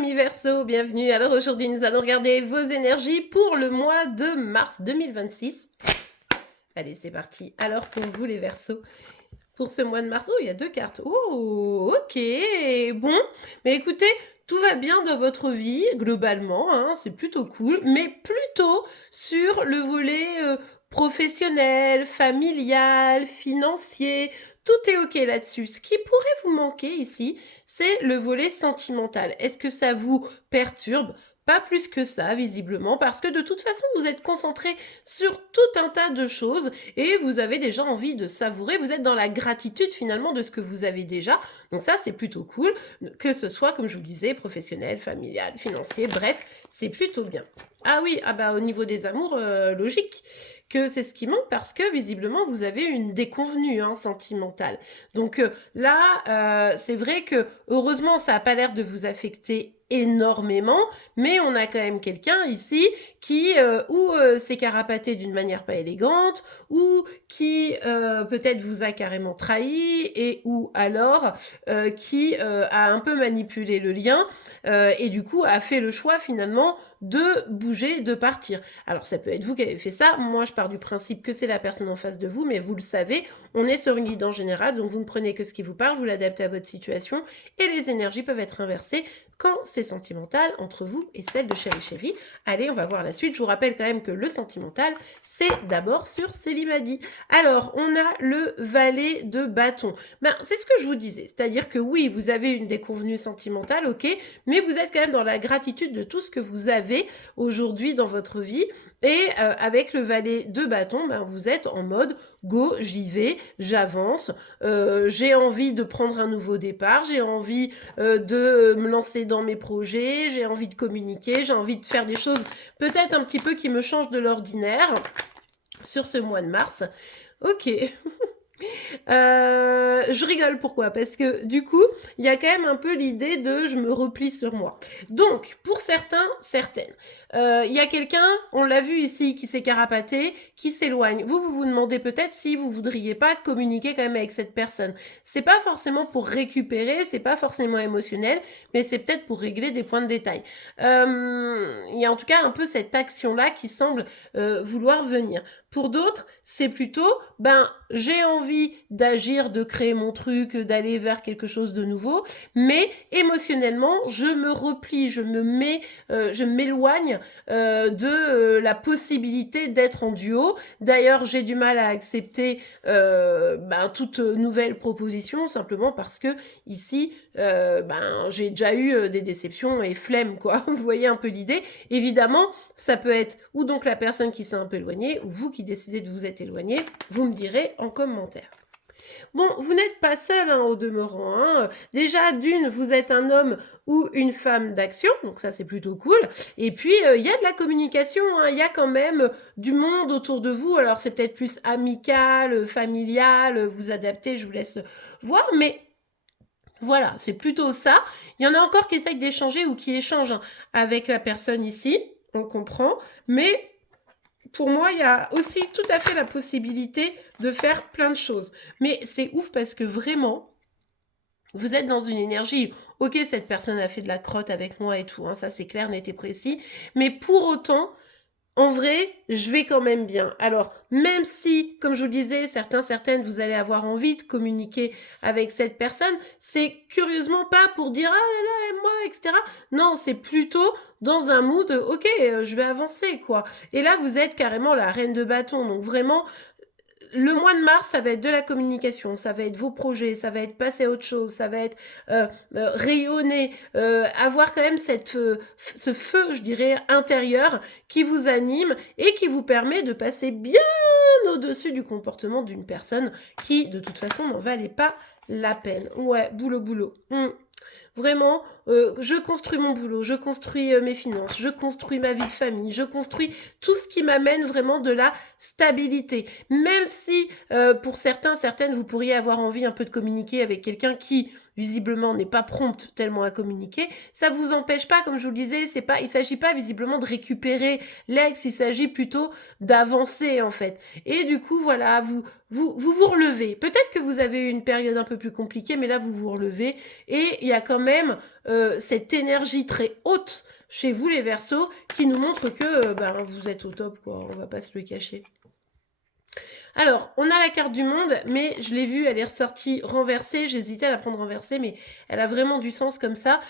amis Verseau, bienvenue. Alors aujourd'hui, nous allons regarder vos énergies pour le mois de mars 2026. Allez, c'est parti. Alors pour vous les Verseaux, pour ce mois de mars, oh, il y a 2 cartes. Oh, ok, bon. Mais écoutez, tout va bien dans votre vie, globalement, hein, c'est plutôt cool, mais plutôt sur le volet professionnel, familial, financier, tout est ok là-dessus. Ce qui pourrait vous manquer ici, c'est le volet sentimental. Est-ce que ça vous perturbe? Pas plus que ça, visiblement, parce que de toute façon, vous êtes concentré sur tout un tas de choses et vous avez déjà envie de savourer, vous êtes dans la gratitude finalement de ce que vous avez déjà. Donc ça, c'est plutôt cool, que ce soit, comme je vous le disais, professionnel, familial, financier, bref, c'est plutôt bien. Ah oui, ah bah au niveau des amours, logique que c'est ce qui manque parce que visiblement vous avez une déconvenue sentimentale. Donc là, c'est vrai que heureusement ça n'a pas l'air de vous affecter énormément, mais on a quand même quelqu'un ici qui s'est carapaté d'une manière pas élégante, ou qui peut-être vous a carrément trahi, et ou alors qui a un peu manipulé le lien, et du coup a fait le choix finalement de bouger, de partir. Alors ça peut être vous qui avez fait ça, moi je pars du principe que c'est la personne en face de vous, mais vous le savez, on est sur une guidance générale, donc vous ne prenez que ce qui vous parle, vous l'adaptez à votre situation, et les énergies peuvent être inversées quand c'est sentimental entre vous et celle de Chéri Chéri. Allez, on va voir la suite. Je vous rappelle quand même que le sentimental, c'est d'abord sur Célimadi. Alors, on a le valet de bâton. Ben, c'est ce que je vous disais. C'est-à-dire que oui, vous avez une déconvenue sentimentale, ok, mais vous êtes quand même dans la gratitude de tout ce que vous avez aujourd'hui dans votre vie. Et avec le valet de bâton, ben, vous êtes en mode go, j'y vais, j'avance, j'ai envie de prendre un nouveau départ, j'ai envie de me lancer dans mes projets, j'ai envie de communiquer, j'ai envie de faire des choses peut-être un petit peu qui me changent de l'ordinaire sur ce mois de mars. Ok. Je rigole, pourquoi? Parce que du coup, il y a quand même un peu l'idée de je me replie sur moi. Donc, pour certains, certaines, il y a quelqu'un, on l'a vu ici, qui s'est carapaté, qui s'éloigne. Vous vous demandez peut-être si vous voudriez pas communiquer quand même avec cette personne. C'est pas forcément pour récupérer, c'est pas forcément émotionnel, mais c'est peut-être pour régler des points de détail. Il y a en tout cas un peu cette action-là qui semble vouloir venir. Pour d'autres, c'est plutôt, j'ai envie d'agir, de créer mon truc, d'aller vers quelque chose de nouveau, mais émotionnellement, je me replie, je m'éloigne de la possibilité d'être en duo. D'ailleurs, j'ai du mal à accepter toute nouvelle proposition, simplement parce que ici, j'ai déjà eu des déceptions et flemme, quoi. Vous voyez un peu l'idée. Évidemment, ça peut être ou donc la personne qui s'est un peu éloignée, ou vous qui décidez de vous être éloigné, vous me direz en commentaire. Bon, vous n'êtes pas seul au demeurant. Déjà, d'une, vous êtes un homme ou une femme d'action, donc ça c'est plutôt cool. Et puis, il y a de la communication, il y a quand même du monde autour de vous. Alors c'est peut-être plus amical, familial, vous adaptez, je vous laisse voir, mais voilà, c'est plutôt ça. Il y en a encore qui essayent d'échanger ou qui échangent avec la personne ici, on comprend, mais pour moi, il y a aussi tout à fait la possibilité de faire plein de choses. Mais c'est ouf parce que vraiment, vous êtes dans une énergie. Ok, cette personne a fait de la crotte avec moi et tout, ça c'est clair, net et précis. Mais pour autant, en vrai, je vais quand même bien. Alors, même si, comme je vous le disais, certaines, vous allez avoir envie de communiquer avec cette personne, c'est curieusement pas pour dire « Ah là là, et moi, etc. » Non, c'est plutôt dans un mood « Ok, je vais avancer, quoi. » Et là, vous êtes carrément la reine de bâton. Donc vraiment, le mois de mars, ça va être de la communication, ça va être vos projets, ça va être passer à autre chose, ça va être rayonner, avoir quand même ce feu, je dirais, intérieur qui vous anime et qui vous permet de passer bien au-dessus du comportement d'une personne qui, de toute façon, n'en valait pas la peine. Ouais, boulot. Vraiment, je construis mon boulot, je construis mes finances, je construis ma vie de famille, je construis tout ce qui m'amène vraiment de la stabilité. Même si, pour certaines, vous pourriez avoir envie un peu de communiquer avec quelqu'un qui, visiblement n'est pas prompte tellement à communiquer, ça vous empêche pas, comme je vous le disais, il s'agit pas visiblement de récupérer l'ex, il s'agit plutôt d'avancer en fait. Et du coup, voilà, vous relevez. Peut-être que vous avez eu une période un peu plus compliquée, mais là vous vous relevez et il y a quand même cette énergie très haute chez vous les Verseaux qui nous montre que ben, vous êtes au top, quoi. On va pas se le cacher. Alors, on a la carte du monde, mais je l'ai vue, elle est ressortie renversée. J'hésitais à la prendre renversée, mais elle a vraiment du sens comme ça.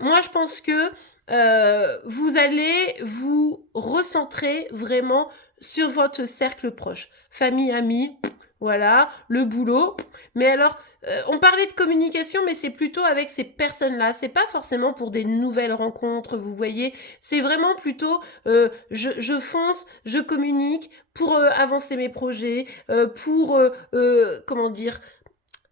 Moi, je pense que vous allez vous recentrer vraiment sur votre cercle proche. Famille, amis, voilà, le boulot. Mais alors, on parlait de communication, mais c'est plutôt avec ces personnes-là. C'est pas forcément pour des nouvelles rencontres, vous voyez. C'est vraiment plutôt, je fonce, je communique pour avancer mes projets, pour, comment dire,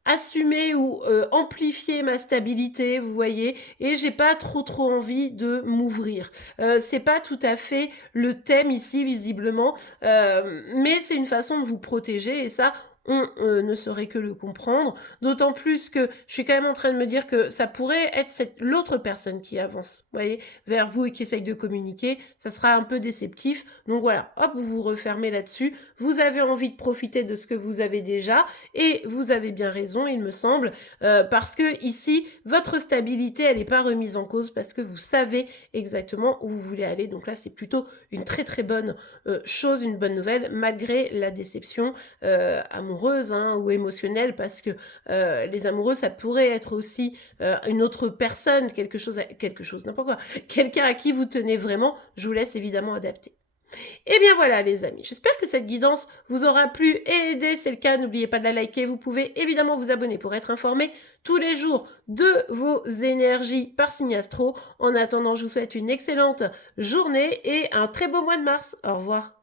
assumer ou amplifier ma stabilité, vous voyez, et j'ai pas trop envie de m'ouvrir. C'est pas tout à fait le thème ici visiblement, mais c'est une façon de vous protéger et ça on ne saurait que le comprendre, d'autant plus que je suis quand même en train de me dire que ça pourrait être l'autre personne qui avance, vous voyez, vers vous et qui essaye de communiquer, ça sera un peu déceptif, donc voilà, hop, vous vous refermez là-dessus, vous avez envie de profiter de ce que vous avez déjà, et vous avez bien raison, il me semble, parce que ici, votre stabilité, elle n'est pas remise en cause parce que vous savez exactement où vous voulez aller. Donc là, c'est plutôt une très bonne chose, une bonne nouvelle, malgré la déception amoureuse hein, ou émotionnelle, parce que les amoureux, ça pourrait être aussi une autre personne, quelque chose, n'importe quoi, quelqu'un à qui vous tenez vraiment. Je vous laisse évidemment adapter. Et bien voilà les amis, j'espère que cette guidance vous aura plu et aidé. C'est le cas, n'oubliez pas de la liker. Vous pouvez évidemment vous abonner pour être informé tous les jours de vos énergies par signe astro. En attendant, je vous souhaite une excellente journée et un très beau mois de mars. Au revoir.